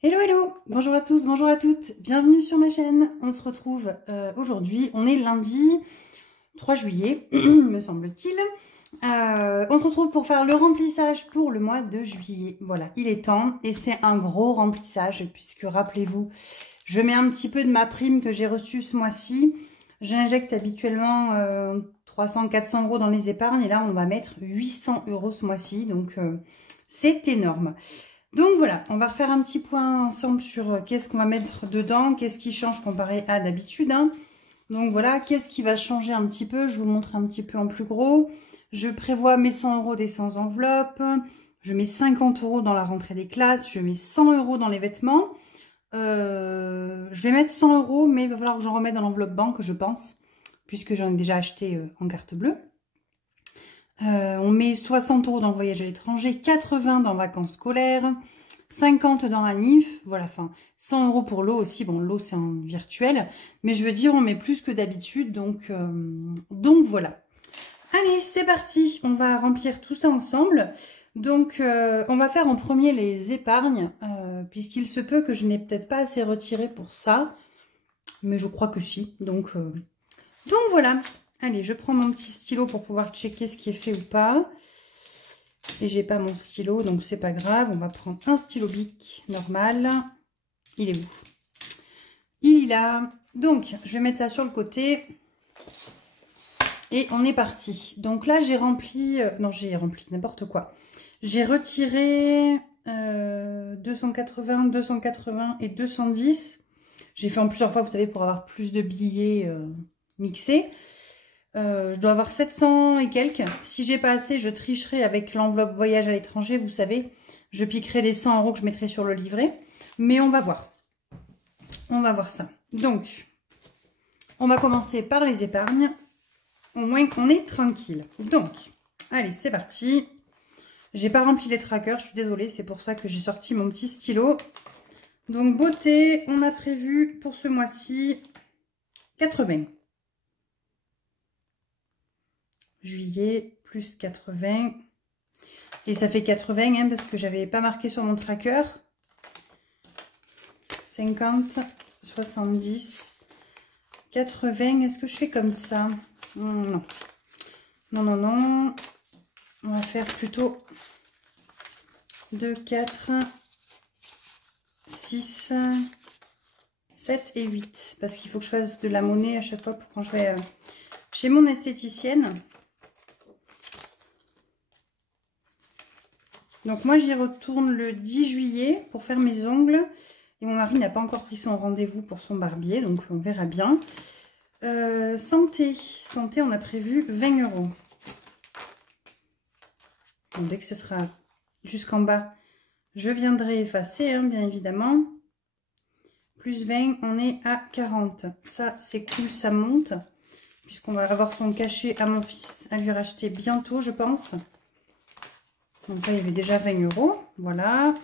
Hello hello, bonjour à tous, bonjour à toutes, bienvenue sur ma chaîne. On se retrouve aujourd'hui, on est lundi 3 juillet, me semble-t-il. On se retrouve pour faire le remplissage pour le mois de juillet. Voilà, il est temps et c'est un gros remplissage puisque rappelez-vous, je mets un petit peu de ma prime que j'ai reçue ce mois-ci. J'injecte habituellement 300-400 euros dans les épargnes et là on va mettre 800 euros ce mois-ci, donc c'est énorme. Donc voilà, on va refaire un petit point ensemble sur qu'est-ce qu'on va mettre dedans, qu'est-ce qui change comparé à d'habitude. Donc voilà, qu'est-ce qui va changer un petit peu, je vous montre un petit peu en plus gros. Je prévois mes 100 euros des 100 enveloppes, je mets 50 euros dans la rentrée des classes, je mets 100 euros dans les vêtements. Je vais mettre 100 euros, mais il va falloir que j'en remette dans l'enveloppe banque, je pense, puisque j'en ai déjà acheté en carte bleue. On met 60 euros dans le voyage à l'étranger, 80 dans vacances scolaires, 50 dans la NIF, voilà, enfin 100 euros pour l'eau aussi. Bon, l'eau c'est en virtuel, mais je veux dire on met plus que d'habitude, donc voilà. Allez, c'est parti, on va remplir tout ça ensemble. Donc on va faire en premier les épargnes, puisqu'il se peut que je n'ai peut-être pas assez retiré pour ça, mais je crois que si, donc voilà. Allez, je prends mon petit stylo pour pouvoir checker ce qui est fait ou pas. Et j'ai pas mon stylo, donc c'est pas grave. On va prendre un stylo bic normal. Il est où? Il est là. Donc, je vais mettre ça sur le côté. Et on est parti. Donc là, j'ai rempli... non, j'ai rempli n'importe quoi. J'ai retiré 280, 280 et 210. J'ai fait en plusieurs fois, vous savez, pour avoir plus de billets mixés. Je dois avoir 700 et quelques. Si j'ai pas assez, je tricherai avec l'enveloppe voyage à l'étranger. Vous savez, je piquerai les 100 euros que je mettrai sur le livret. Mais on va voir. On va voir ça. Donc, on va commencer par les épargnes. Au moins qu'on est tranquille. Donc, allez, c'est parti. J'ai pas rempli les trackers, je suis désolée. C'est pour ça que j'ai sorti mon petit stylo. Donc, beauté, on a prévu pour ce mois-ci 80. Juillet, plus 80. Et ça fait 80, hein, parce que j'avais pas marqué sur mon tracker. 50, 70, 80. Est-ce que je fais comme ça? Non. Non, non, non. On va faire plutôt 2, 4, 6, 7 et 8. Parce qu'il faut que je fasse de la monnaie à chaque fois pour quand je vais chez mon esthéticienne. Donc moi j'y retourne le 10 juillet pour faire mes ongles. Et mon mari n'a pas encore pris son rendez-vous pour son barbier, donc on verra bien. Santé, on a prévu 20 euros. Bon, dès que ce sera jusqu'en bas, je viendrai effacer, hein, bien évidemment. Plus 20, on est à 40. Ça, c'est cool, ça monte. Puisqu'on va avoir son cachet à mon fils à lui racheter bientôt, je pense. Donc là, il y avait déjà 20 euros. Voilà.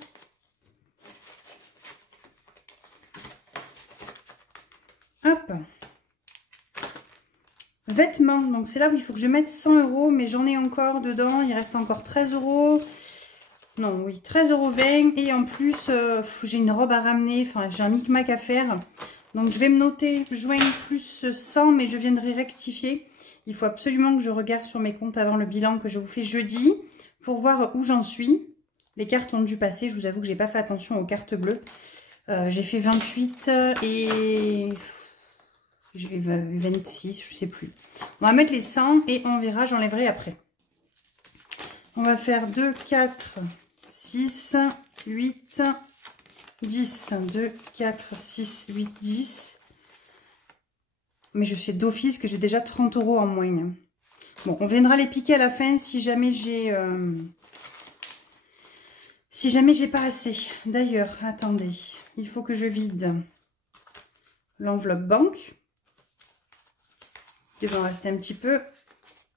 Hop. Vêtements. Donc c'est là où il faut que je mette 100 euros. Mais j'en ai encore dedans. Il reste encore 13 euros. Non, oui, 13,20 €. Et en plus, j'ai une robe à ramener. Enfin, j'ai un micmac à faire. Donc je vais me noter juin plus 100. Mais je viendrai rectifier. Il faut absolument que je regarde sur mes comptes avant le bilan que je vous fais jeudi. Pour voir où j'en suis. Les cartes ont dû passer. Je vous avoue que j'ai pas fait attention aux cartes bleues. J'ai fait 28 et j'ai fait 26, je sais plus. On va mettre les 100 et on verra, j'enlèverai après. On va faire 2, 4, 6, 8, 10. 2, 4, 6, 8, 10. Mais je sais d'office que j'ai déjà 30 euros en moins. Bon, on viendra les piquer à la fin si jamais j'ai pas assez. D'ailleurs, attendez, il faut que je vide l'enveloppe banque. Il va en rester un petit peu.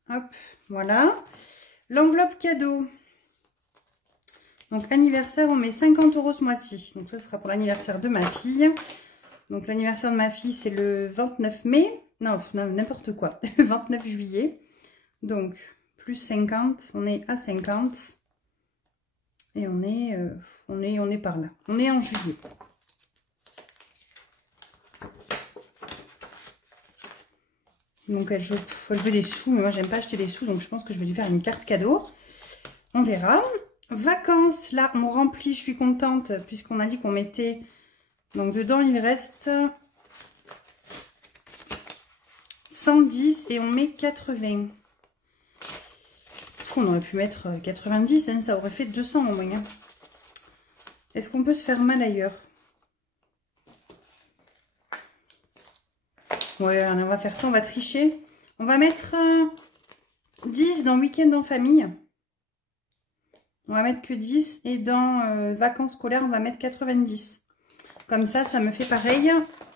Hop, voilà. L'enveloppe cadeau. Donc anniversaire, on met 50 euros ce mois-ci. Donc ça sera pour l'anniversaire de ma fille. Donc l'anniversaire de ma fille, c'est le 29 mai. Non, n'importe quoi. Le 29 juillet. Donc plus 50, on est à 50. Et on est par là. On est en juillet. Donc elle veut des sous, mais moi j'aime pas acheter des sous, donc je pense que je vais lui faire une carte cadeau. On verra. Vacances, là on remplit, je suis contente, puisqu'on a dit qu'on mettait... Donc dedans il reste 110 et on met 80. On aurait pu mettre 90, hein, ça aurait fait 200 au moins. Hein. Est-ce qu'on peut se faire mal ailleurs? Ouais, on va faire ça, on va tricher. On va mettre 10 dans week-end en famille. On va mettre que 10 et dans vacances scolaires, on va mettre 90. Comme ça me fait pareil.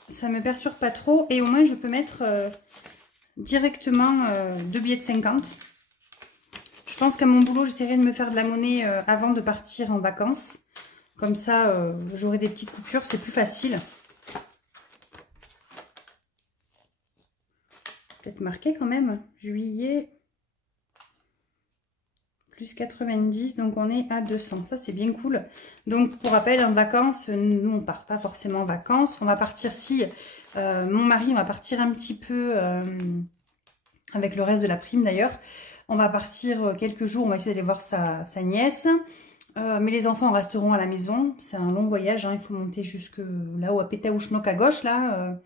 Ça me perturbe pas trop. Et au moins, je peux mettre directement 2 billets de 50. Je pense qu'à mon boulot, j'essaierai de me faire de la monnaie avant de partir en vacances. Comme ça, j'aurai des petites coupures, c'est plus facile. Peut-être marqué quand même, juillet, plus 90, donc on est à 200. Ça, c'est bien cool. Donc, pour rappel, en vacances, nous, on part pas forcément en vacances. On va partir, si mon mari, on va partir un petit peu avec le reste de la prime d'ailleurs. On va partir quelques jours, on va essayer d'aller voir sa nièce. Mais les enfants resteront à la maison. C'est un long voyage, hein. Il faut monter jusque là-haut à Pétaouchnok à gauche, là.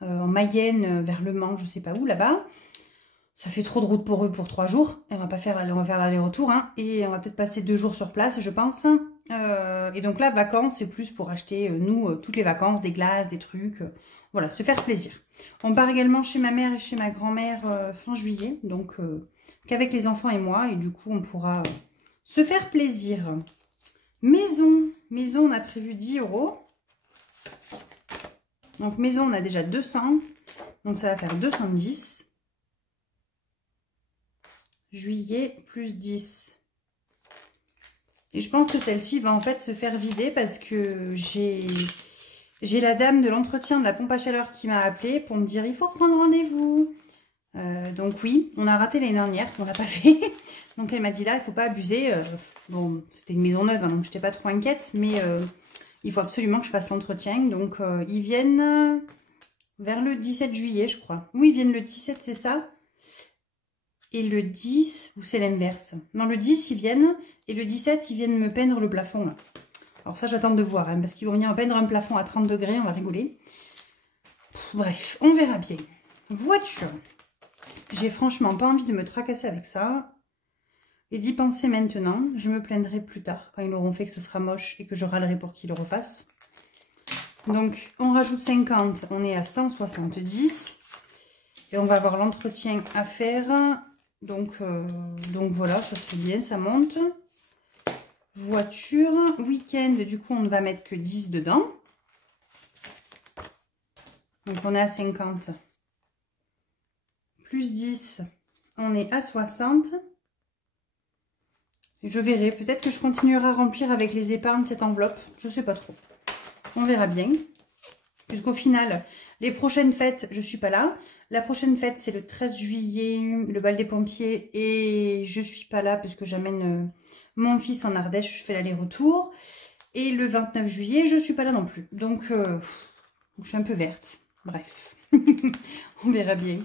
En Mayenne, vers Le Mans, je sais pas où, là-bas. Ça fait trop de route pour eux pour 3 jours. Et on va faire l'aller-retour. Hein, et on va peut-être passer 2 jours sur place, je pense. Et donc là, vacances, c'est plus pour acheter, nous, toutes les vacances, des glaces, des trucs. Voilà, se faire plaisir. On part également chez ma mère et chez ma grand-mère fin juillet. Donc, qu'avec les enfants et moi. Et du coup, on pourra se faire plaisir. Maison, on a prévu 10 €. Donc maison, on a déjà 200. Donc ça va faire 210. Juillet plus 10. Et je pense que celle-ci va en fait se faire vider parce que j'ai la dame de l'entretien de la pompe à chaleur qui m'a appelé pour me dire il faut reprendre rendez-vous. Donc oui, on a raté l'année dernière, on l'a pas fait. Donc elle m'a dit là, il faut pas abuser. Bon, c'était une maison neuve, hein, donc je n'étais pas trop inquiète, mais... il faut absolument que je fasse l'entretien. Donc, ils viennent vers le 17 juillet, je crois. Oui, ils viennent le 17, c'est ça. Et le 10, ou c'est l'inverse? Non, le 10, ils viennent. Et le 17, ils viennent me peindre le plafond, là. Alors ça, j'attends de voir, hein, parce qu'ils vont venir me peindre un plafond à 30 degrés. On va rigoler. Bref, on verra bien. Voiture. J'ai franchement pas envie de me tracasser avec ça. Et d'y penser maintenant, je me plaindrai plus tard, quand ils l'auront fait que ce sera moche et que je râlerai pour qu'ils le refassent. Donc, on rajoute 50, on est à 170. Et on va avoir l'entretien à faire. Donc voilà, ça c'est bien, ça monte. Voiture, week-end, du coup, on ne va mettre que 10 dedans. Donc, on est à 50. Plus 10, on est à 60. Je verrai, peut-être que je continuerai à remplir avec les épargnes cette enveloppe. Je ne sais pas trop. On verra bien. Puisqu'au final, les prochaines fêtes, je ne suis pas là. La prochaine fête, c'est le 13 juillet, le bal des pompiers. Et je ne suis pas là puisque j'amène mon fils en Ardèche. Je fais l'aller-retour. Et le 29 juillet, je ne suis pas là non plus. Donc, je suis un peu verte. Bref. On verra bien.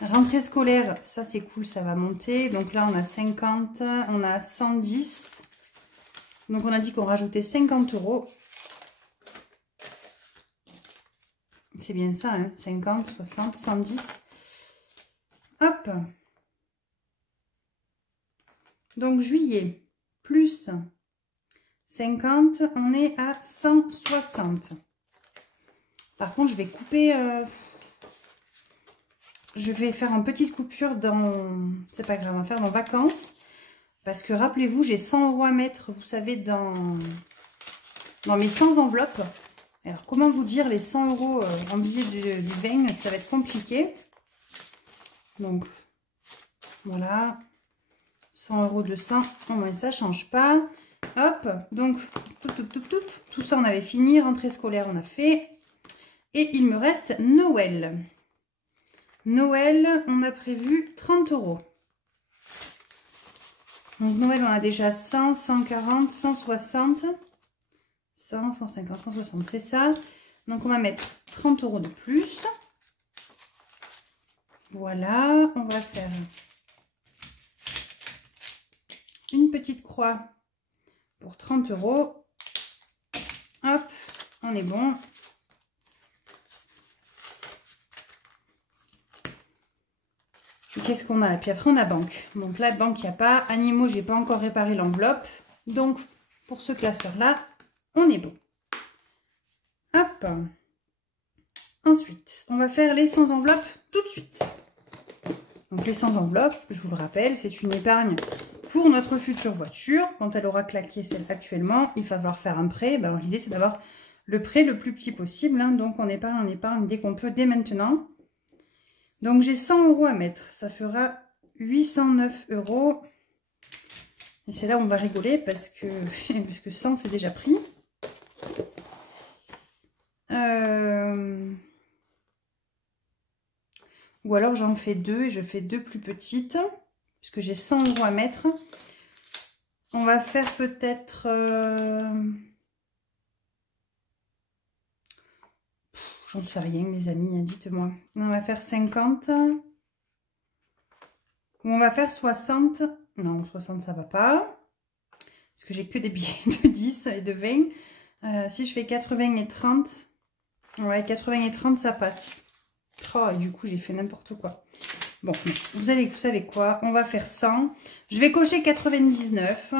Rentrée scolaire, ça c'est cool, ça va monter. Donc là, on a 50, on a 110. Donc on a dit qu'on rajoutait 50 €. C'est bien ça, hein, 50, 60, 110. Hop. Donc juillet, plus 50, on est à 160. Par contre, je vais couper... je vais faire une petite coupure dans... C'est pas grave, on va faire dans vacances. Parce que rappelez-vous, j'ai 100 € à mettre, vous savez, dans mes 100 enveloppes. Alors, comment vous dire les 100 € en billets du 20, ça va être compliqué. Donc, voilà. 100 €, 200, au moins ça change pas. Hop, donc, tout ça, on avait fini. Rentrée scolaire, on a fait. Et il me reste Noël. Noël, on a prévu 30 €. Donc Noël, on a déjà 100, 140, 160, 100, 150, 160, c'est ça. Donc on va mettre 30 € de plus. Voilà, on va faire une petite croix pour 30 €. Hop, on est bon. Qu'est-ce qu'on a? Puis après, on a banque. Donc là, banque, il n'y a pas. Animaux, j'ai pas encore réparé l'enveloppe. Donc, pour ce classeur-là, on est bon. Hop. Ensuite, on va faire les 100 enveloppes tout de suite. Donc, les 100 enveloppes, je vous le rappelle, c'est une épargne pour notre future voiture. Quand elle aura claqué celle actuellement, il va falloir faire un prêt. Ben, l'idée, c'est d'avoir le prêt le plus petit possible. Hein. Donc, on épargne dès qu'on peut, dès maintenant. Donc, j'ai 100 € à mettre. Ça fera 809 €. Et c'est là où on va rigoler parce que 100, c'est déjà pris. Ou alors, j'en fais deux et je fais deux plus petites. Puisque j'ai 100 € à mettre. On va faire peut-être... J'en sais rien, les amis, dites-moi. On va faire 50. Ou on va faire 60. Non, 60, ça va pas. Parce que j'ai que des billets de 10 et de 20. Si je fais 80 et 30. Ouais, 80 et 30, ça passe. Oh, et du coup, j'ai fait n'importe quoi. Bon, vous savez quoi? On va faire 100. Je vais cocher 99.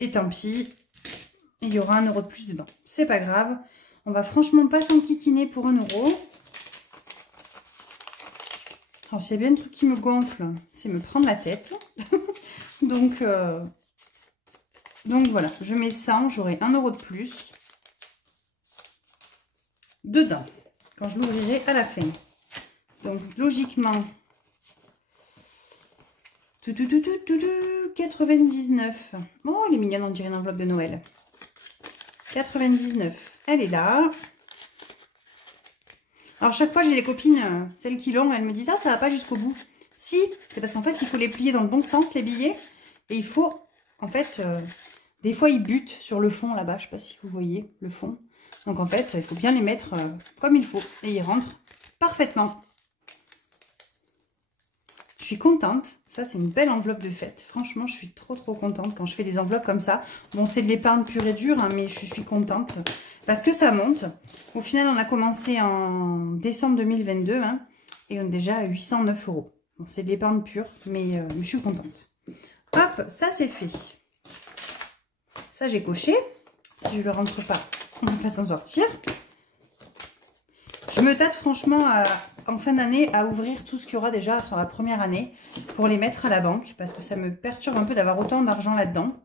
Et tant pis. Il y aura 1 € de plus dedans. C'est pas grave. On va franchement pas s'enquiquiner pour 1 €. Alors, s'il y a bien un truc qui me gonfle, c'est me prendre la tête. donc voilà, je mets 100, j'aurai 1 € de plus dedans, quand je l'ouvrirai à la fin. Donc, logiquement, 99. Oh, elle est mignonne, on dirait une enveloppe de Noël. 99. Elle est là. Alors, chaque fois, j'ai les copines, celles qui l'ont, elles me disent « Ah, ça va pas jusqu'au bout. » Si, c'est parce qu'en fait, il faut les plier dans le bon sens, les billets. Et il faut, en fait, des fois, ils butent sur le fond, là-bas. Je sais pas si vous voyez le fond. Donc, en fait, il faut bien les mettre comme il faut. Et ils rentrent parfaitement. Je suis contente. Ça, c'est une belle enveloppe de fête. Franchement, je suis trop contente quand je fais des enveloppes comme ça. Bon, c'est de l'épargne pure et dure, hein, mais je suis contente. Parce que ça monte. Au final, on a commencé en décembre 2022. Hein, et on est déjà à 809 €. Bon, c'est de l'épargne pure, mais je suis contente. Hop, ça c'est fait. Ça, j'ai coché. Si je ne le rentre pas, on ne va pas s'en sortir. Je me tâte franchement en fin d'année à ouvrir tout ce qu'il y aura déjà sur la première année pour les mettre à la banque. Parce que ça me perturbe un peu d'avoir autant d'argent là-dedans.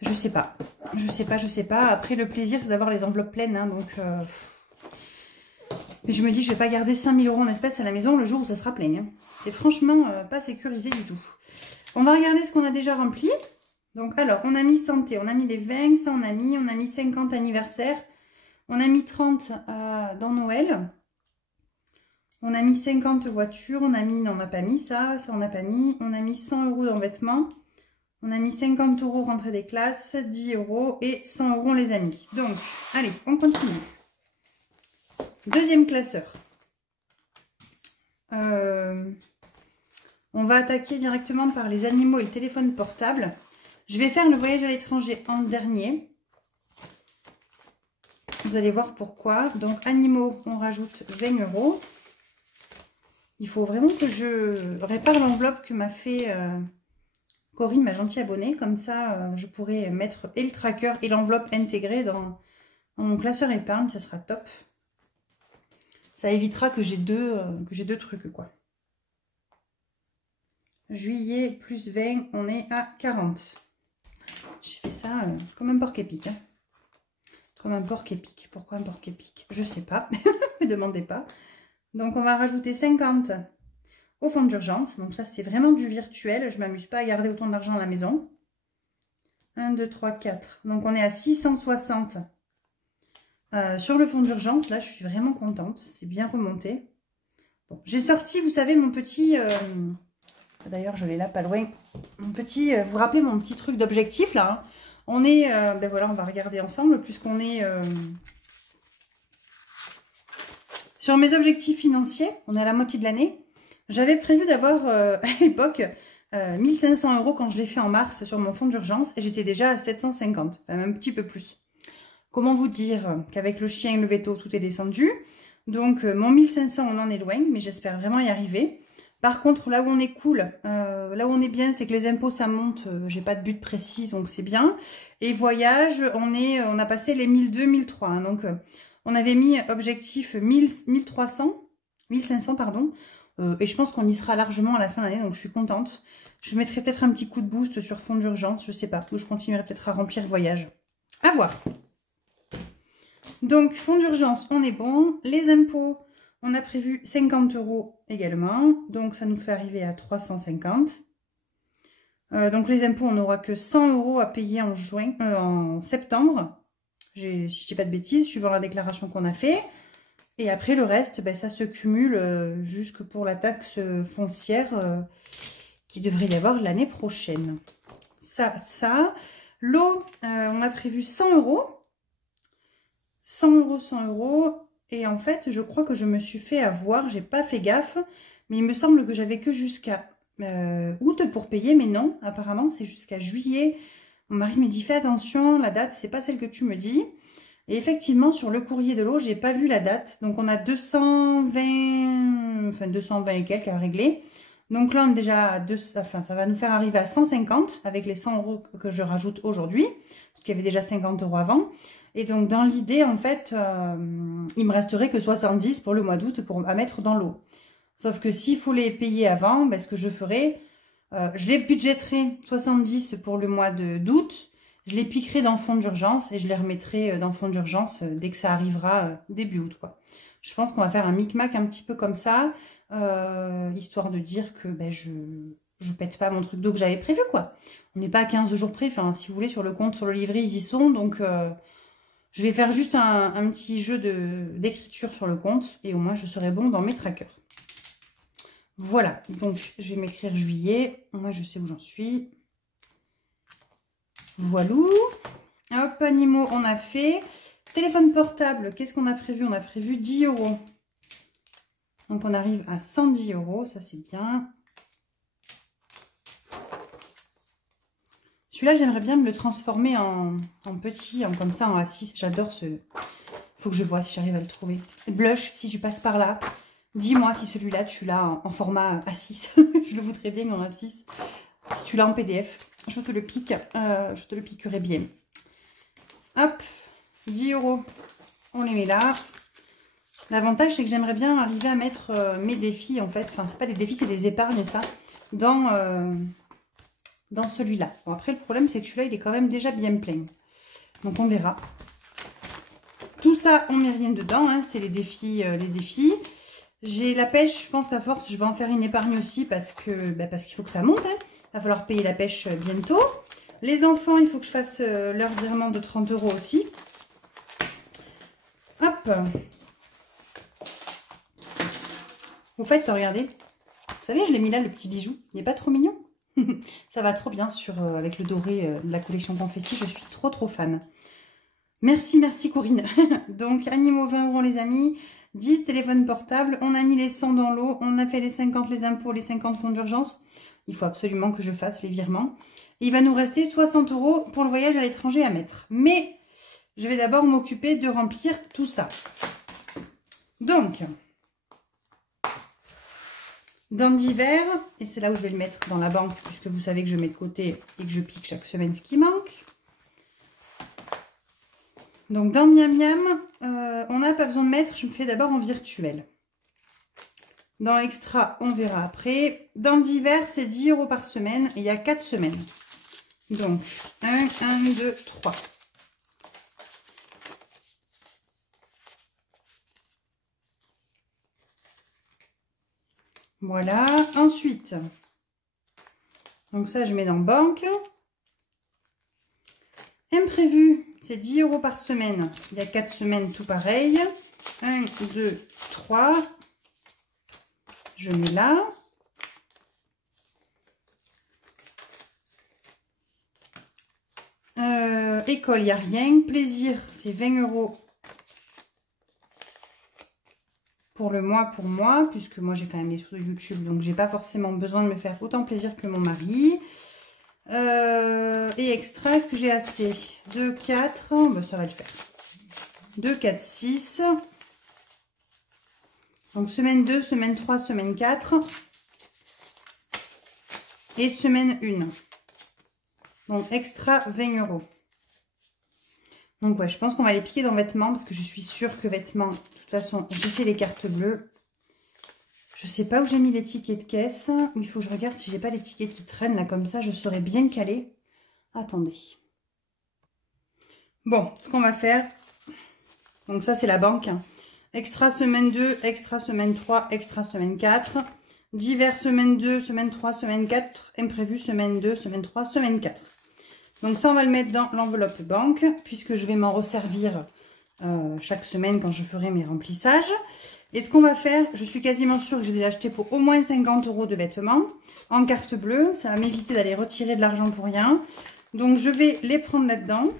Je sais pas. Je sais pas. Après, le plaisir, c'est d'avoir les enveloppes pleines. Hein, donc, mais je me dis, je vais pas garder 5000 € en espèces à la maison le jour où ça sera plein. Hein. C'est franchement pas sécurisé du tout. On va regarder ce qu'on a déjà rempli. Donc, alors, on a mis santé, on a mis les 20, ça on a mis 50 anniversaire. On a mis 30 dans Noël. On a mis 50 voitures. On a mis, non, on n'a pas mis ça, ça on n'a pas mis. On a mis 100 € dans vêtements. On a mis 50 € rentrée des classes, 10 € et 100 € on les a mis. Donc, allez, on continue. Deuxième classeur. On va attaquer directement par les animaux et le téléphone portable. Je vais faire le voyage à l'étranger en dernier. Vous allez voir pourquoi. Donc, animaux, on rajoute 20 €. Il faut vraiment que je répare l'enveloppe que m'a fait Corinne, ma gentille abonnée. Comme ça, je pourrai mettre et le tracker et l'enveloppe intégrée dans mon classeur épargne. Ça sera top. Ça évitera que j'ai deux trucs, quoi. Juillet plus 20, on est à 40. J'ai fait ça comme un porc-épic. Hein. Comme un porc-épic. Pourquoi un porc-épic? Je sais pas. Ne me demandez pas. Donc, on va rajouter 50 au fonds d'urgence. Donc, ça, c'est vraiment du virtuel. Je ne m'amuse pas à garder autant d'argent à la maison. 1, 2, 3, 4. Donc, on est à 660 sur le fonds d'urgence. Là, je suis vraiment contente. C'est bien remonté. Bon, j'ai sorti, vous savez, mon petit D'ailleurs, je l'ai là, pas loin. Mon petit, vous vous rappelez mon petit truc d'objectif, là, hein. On est, ben voilà, on va regarder ensemble, puisqu'on est sur mes objectifs financiers. On est à la moitié de l'année. J'avais prévu d'avoir, à l'époque, 1500 € quand je l'ai fait en mars sur mon fonds d'urgence. Et j'étais déjà à 750, même un petit peu plus. Comment vous dire qu'avec le chien et le veto, tout est descendu. Donc, mon 1500, on en est loin, mais j'espère vraiment y arriver. Par contre, là où on est cool, là où on est bien, c'est que les impôts, ça monte. J'ai pas de but précis, donc c'est bien. Et voyage, on a passé les 1200, 1300. Hein, donc, on avait mis objectif 1300, 1500, pardon. Et je pense qu'on y sera largement à la fin de l'année, donc je suis contente. Je mettrai peut-être un petit coup de boost sur fonds d'urgence, je sais pas. Ou je continuerai peut-être à remplir voyage. À voir. Donc, fonds d'urgence, on est bon. Les impôts, on a prévu 50 € également. Donc, ça nous fait arriver à 350. Donc, les impôts, on n'aura que 100 € à payer en septembre. Si je dis pas de bêtises, suivant la déclaration qu'on a fait. Et après, le reste, ben, ça se cumule jusque pour la taxe foncière qui devrait y avoir l'année prochaine. L'eau, on a prévu 100 €. 100 €, 100 €. Et en fait, je crois que je me suis fait avoir. J'ai pas fait gaffe. Mais il me semble que j'avais que jusqu'à août pour payer. Mais non, apparemment, c'est jusqu'à juillet. Mon mari me dit, fais attention, la date, c'est pas celle que tu me dis. Et effectivement, sur le courrier de l'eau, j'ai pas vu la date. Donc, on a 220, enfin 220 et quelques à régler. Donc là, on est déjà ça va nous faire arriver à 150 avec les 100 € que je rajoute aujourd'hui. Parce qu'il y avait déjà 50 € avant. Et donc, dans l'idée, en fait, il me resterait que 70 pour le mois d'août à mettre dans l'eau. Sauf que s'il faut les payer avant, ben, ce que je ferai, je les budgéterai 70 pour le mois d'août. Je les piquerai dans le fonds d'urgence et je les remettrai dans le fonds d'urgence dès que ça arrivera début août, quoi. Je pense qu'on va faire un micmac un petit peu comme ça, histoire de dire que ben, je pète pas mon truc d'eau que j'avais prévu, quoi. On n'est pas à 15 jours près. Enfin, si vous voulez, sur le compte, sur le livret, ils y sont. Donc, je vais faire juste un petit jeu d'écriture sur le compte et au moins, je serai bon dans mes trackers. Voilà. Donc, je vais m'écrire juillet. Moi, je sais où j'en suis. Voilà. Hop, animaux, on a fait. Téléphone portable, qu'est-ce qu'on a prévu? On a prévu 10 €. Donc, on arrive à 110 €. Ça, c'est bien. Celui-là, j'aimerais bien me le transformer en petit, comme ça, en A6. J'adore ce... Faut que je vois si j'arrive à le trouver. Blush, si tu passes par là, dis-moi si celui-là, tu l'as en format A6. Je le voudrais bien en A6. Si tu l'as en PDF, je te le pique. Je te le piquerai bien. Hop, 10 €. On les met là. L'avantage, c'est que j'aimerais bien arriver à mettre mes défis, en fait. Enfin, c'est pas des défis, c'est des épargnes, ça. Dans celui-là. Bon, après, le problème, c'est que celui-là, il est quand même déjà bien plein. Donc, on verra. Tout ça, on met rien dedans. Hein, c'est les défis. J'ai la pêche. Je pense qu'à force, je vais en faire une épargne aussi parce qu'il faut que ça monte. Hein. Il va falloir payer la pêche bientôt. Les enfants, il faut que je fasse leur virement de 30 € aussi. Hop. Au fait, regardez. Vous savez, je l'ai mis là, le petit bijou. Il n'est pas trop mignon? Ça va trop bien avec le doré de la collection Confetti. Je suis trop fan. Merci Corinne. Donc, animaux 20 € les amis. 10 téléphones portables. On a mis les 100 dans l'eau. On a fait les 50 les impôts, les 50 fonds d'urgence. Il faut absolument que je fasse les virements. Et il va nous rester 60 € pour le voyage à l'étranger à mettre. Mais je vais d'abord m'occuper de remplir tout ça. Donc... dans divers, et c'est là où je vais le mettre dans la banque, puisque vous savez que je mets de côté et que je pique chaque semaine ce qui manque. Donc dans Miam Miam, on n'a pas besoin de mettre, je me fais d'abord en virtuel. Dans extra, on verra après. Dans divers, c'est 10 € par semaine, et il y a 4 semaines. Donc 1, 2, 3. Voilà, ensuite, donc ça je mets dans banque. Imprévu, c'est 10 € par semaine. Il y a 4 semaines, tout pareil. 1, 2, 3. Je mets là. École, il n'y a rien. Plaisir, c'est 20 € pour le mois pour moi, puisque moi j'ai quand même les sous de YouTube, donc j'ai pas forcément besoin de me faire autant plaisir que mon mari. Et extra, est-ce que j'ai assez? 2, 4, ben, ça va le faire. 2, 4, 6. Donc semaine 2, semaine 3, semaine 4. Et semaine 1. Donc extra 20 €. Donc ouais, je pense qu'on va les piquer dans vêtements, parce que je suis sûre que vêtements, de toute façon, j'ai fait les cartes bleues. Je sais pas où j'ai mis les tickets de caisse. Ou il faut que je regarde si j'ai pas les tickets qui traînent là comme ça. Je serais bien calée. Attendez. Bon, ce qu'on va faire. Donc ça c'est la banque. Extra semaine 2, extra semaine 3, extra semaine 4. Divers semaine 2, semaine 3, semaine 4. Imprévu semaine 2, semaine 3, semaine 4. Donc ça on va le mettre dans l'enveloppe banque. Puisque je vais m'en resservir chaque semaine quand je ferai mes remplissages. Et ce qu'on va faire, je suis quasiment sûre que j'ai déjà acheté pour au moins 50 € de vêtements en carte bleue. Ça va m'éviter d'aller retirer de l'argent pour rien. Donc je vais les prendre là-dedans.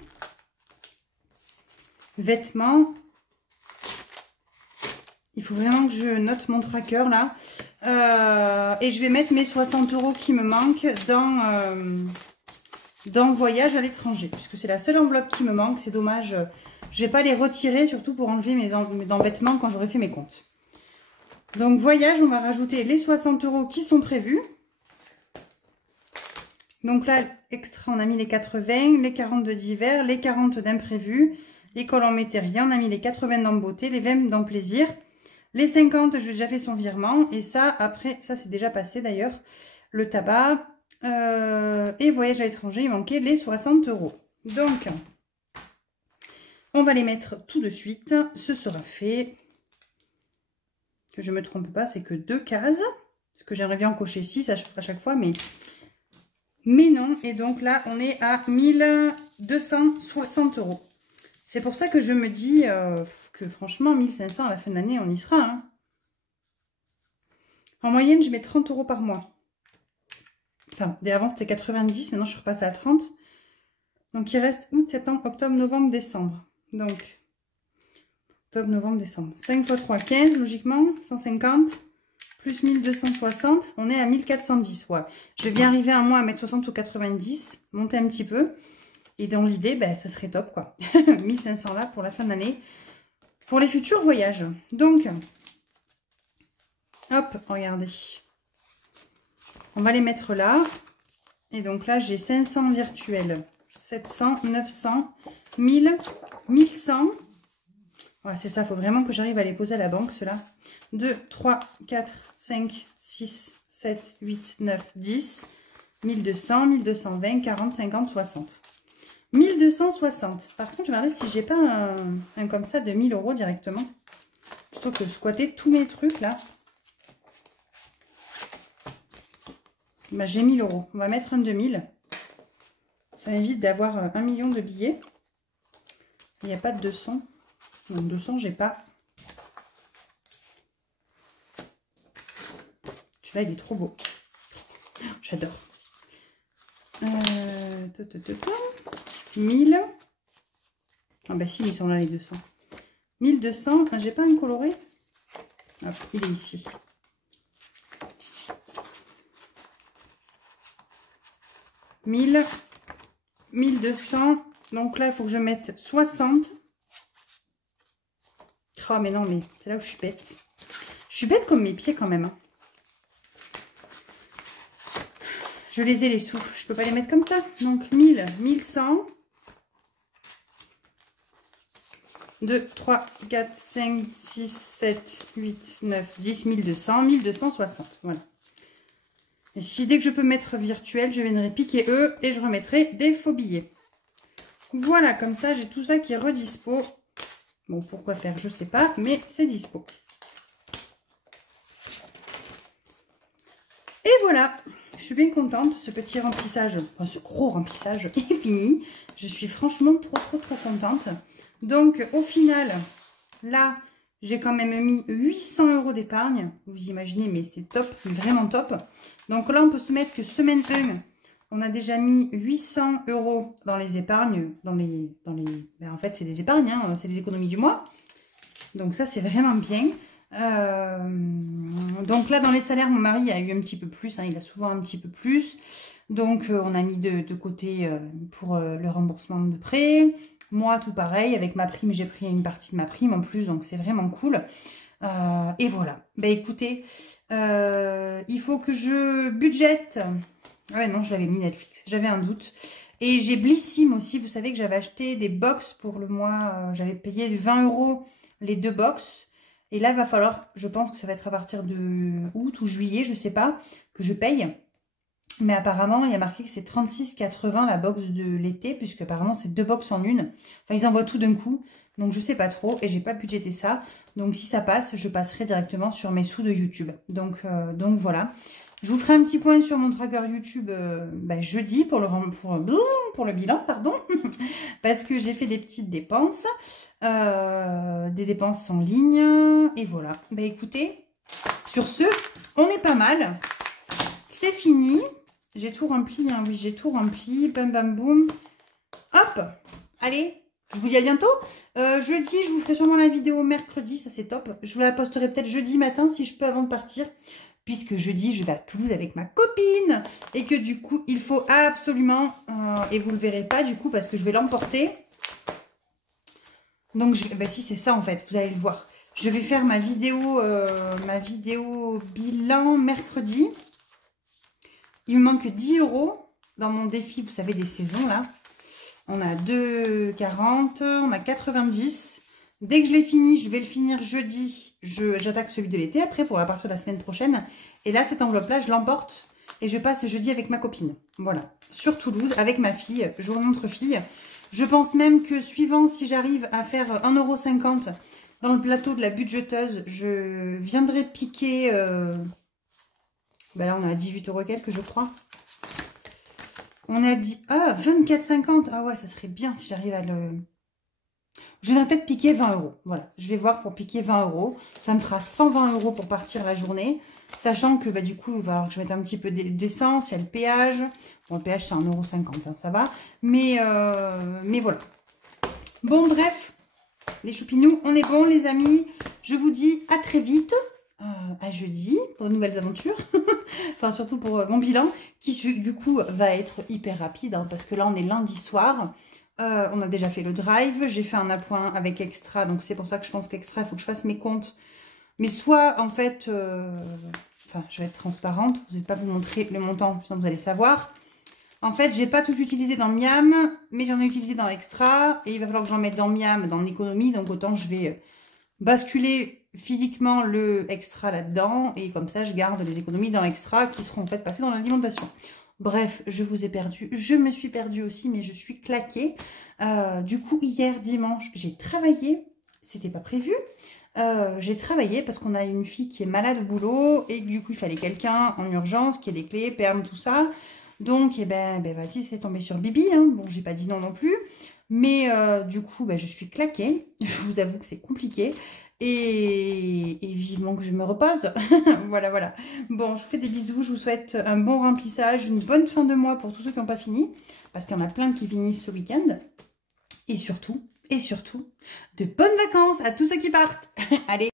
Vêtements. Il faut vraiment que je note mon tracker là. Et je vais mettre mes 60 € qui me manquent dans voyage à l'étranger. Puisque c'est la seule enveloppe qui me manque. C'est dommage. Je ne vais pas les retirer, surtout pour enlever mes vêtements quand j'aurai fait mes comptes. Donc voyage, on va rajouter les 60 € qui sont prévus. Donc là, extra, on a mis les 80, les 40 de divers, les 40 d'imprévu. École, on mettait rien, on a mis les 80 dans beauté, les 20 dans plaisir. Les 50, j'ai déjà fait son virement. Et ça, après, ça c'est déjà passé d'ailleurs. Le tabac et voyage à l'étranger, il manquait les 60 €. Donc, on va les mettre tout de suite. Ce sera fait. Que je ne me trompe pas, c'est que 2 cases. Parce que j'aimerais bien en cocher 6 à chaque fois, mais non. Et donc là, on est à 1260 €. C'est pour ça que je me dis que franchement, 1500 à la fin de l'année, on y sera. Hein. En moyenne, je mets 30 € par mois. Enfin, avant, c'était 90, maintenant, je repasse à 30. Donc, il reste août, septembre, octobre, novembre, décembre. Donc, octobre, novembre, décembre. 5 x 3, 15, logiquement. 150. Plus 1260. On est à 1410. Ouais. Je vais bien arriver un mois à mettre 60 ou 90. Monter un petit peu. Et dans l'idée, ben, ça serait top, quoi. 1500 là pour la fin de l'année. Pour les futurs voyages. Donc, hop, regardez. On va les mettre là. Et donc là, j'ai 500 virtuels. 700, 900, 1000, 1100. Voilà, c'est ça, il faut vraiment que j'arrive à les poser à la banque, ceux-là. 2, 3, 4, 5, 6, 7, 8, 9, 10, 1200, 1220, 40, 50, 60. 1260. Par contre, je vais regarder si j'ai pas un comme ça de 1000 € directement. Plutôt que de squatter tous mes trucs, là. Bah, j'ai 1000 €. On va mettre un 2000. Ça évite d'avoir 1 million de billets. Il n'y a pas de 200. Non, 200, j'ai pas. Celui-là, il est trop beau. J'adore. 1000. Ah bah si, ils sont là les 200. 1200. J'ai pas un coloré. Hop, il est ici. 1000. 1200. Donc là, il faut que je mette 60. Oh, mais non, mais c'est là où je suis bête. Je suis bête comme mes pieds quand même. Hein. Je les ai les sous. Je peux pas les mettre comme ça. Donc 1000, 1100. 2, 3, 4, 5, 6, 7, 8, 9, 10, 1200, 1260. Voilà. Et si dès que je peux mettre virtuel, je viendrai piquer eux et je remettrai des faux billets. Voilà, comme ça, j'ai tout ça qui est redispo. Bon, pourquoi faire, je sais pas, mais c'est dispo. Et voilà, je suis bien contente. Ce petit remplissage, enfin, ce gros remplissage est fini. Je suis franchement trop contente. Donc, au final, là, j'ai quand même mis 800 € d'épargne. Vous imaginez, mais c'est top, vraiment top. Donc là, on peut se mettre que semaine 1, On a déjà mis 800 € dans les épargnes. Ben, en fait, c'est des épargnes, hein, c'est des économies du mois. Donc ça, c'est vraiment bien. Donc là, dans les salaires, mon mari a eu un petit peu plus. Hein, il a souvent un petit peu plus. Donc, on a mis de côté pour le remboursement de prêt. Moi, tout pareil. Avec ma prime, j'ai pris une partie de ma prime en plus. Donc, c'est vraiment cool. Et voilà. Ben, écoutez, il faut que je budgète. Ouais, non, je l'avais mis Netflix. J'avais un doute. Et j'ai Blissim aussi. Vous savez que j'avais acheté des box pour le mois. J'avais payé 20 € les 2 box. Et là, il va falloir, je pense que ça va être à partir de août ou juillet, je sais pas, que je paye. Mais apparemment, il y a marqué que c'est 36,80 la box de l'été, puisque apparemment c'est 2 box en une. Enfin, ils envoient tout d'un coup. Donc, je sais pas trop et j'ai pas budgété ça. Donc, si ça passe, je passerai directement sur mes sous de YouTube. Donc voilà. Je vous ferai un petit point sur mon tracker YouTube jeudi pour le bilan, pardon. Parce que j'ai fait des petites dépenses. Des dépenses en ligne. Et voilà. Bah écoutez, sur ce, on est pas mal. C'est fini. J'ai tout rempli, hein. Oui, j'ai tout rempli. Bam, bam, boum. Hop. Allez, je vous dis à bientôt. Jeudi, je vous ferai sûrement la vidéo mercredi. Ça, c'est top. Je vous la posterai peut-être jeudi matin si je peux avant de partir. Puisque jeudi, je vais à Toulouse avec ma copine. Et que du coup, il faut absolument... et vous ne le verrez pas du coup parce que je vais l'emporter. Donc, si c'est ça en fait, vous allez le voir. Je vais faire ma vidéo bilan mercredi. Il me manque 10 € dans mon défi, vous savez, des saisons là. On a 2,40, on a 90. Dès que je l'ai fini, je vais le finir jeudi. J'attaque celui de l'été après pour la partir de la semaine prochaine. Et là, cette enveloppe-là, je l'emporte et je passe jeudi avec ma copine. Voilà, sur Toulouse avec ma fille, jour montre fille. Je pense même que suivant si j'arrive à faire 1,50 € dans le plateau de la budgeteuse, je viendrai piquer... là, on a 18 € quelques, je crois. On a dit... Ah, 24,50 €. Ah ouais, ça serait bien si j'arrive à le... Je vais peut-être piquer 20 €. Voilà, je vais voir pour piquer 20 €. Ça me fera 120 € pour partir la journée. Sachant que du coup, il va falloir que je mette un petit peu d'essence. Il y a le péage. Bon, le péage, c'est 1,50 €, hein, ça va. Mais voilà. Bon, bref. Les choupinous, on est bon, les amis. Je vous dis à très vite. À jeudi pour de nouvelles aventures. Enfin, surtout pour mon bilan. Qui, du coup, va être hyper rapide. Hein, parce que là, on est lundi soir. On a déjà fait le drive. J'ai fait un appoint avec Extra. Donc, c'est pour ça que je pense qu'Extra, il faut que je fasse mes comptes. Mais soit, en fait... je vais être transparente. Je ne vais pas vous montrer le montant. Sinon, vous allez savoir. En fait, j'ai pas tout utilisé dans Miam. Mais j'en ai utilisé dans Extra. Et il va falloir que j'en mette dans Miam, dans l'économie. Donc, autant je vais basculer physiquement le Extra là-dedans. Et comme ça, je garde les économies dans Extra qui seront en fait passées dans l'alimentation. Bref, je vous ai perdu. Je me suis perdue aussi, mais je suis claquée. Du coup, hier, dimanche, j'ai travaillé. C'était pas prévu. J'ai travaillé parce qu'on a une fille qui est malade au boulot. Et du coup, il fallait quelqu'un en urgence qui ait les clés, perme, tout ça. Donc, vas-y, c'est tombé sur Bibi. Hein. Bon, j'ai pas dit non plus. Mais du coup, je suis claquée. Je vous avoue que c'est compliqué. Et vivement que je me repose. Voilà. Bon, je vous fais des bisous. Je vous souhaite un bon remplissage, une bonne fin de mois pour tous ceux qui n'ont pas fini. Parce qu'il y en a plein qui finissent ce week-end. Et surtout, de bonnes vacances à tous ceux qui partent. Allez.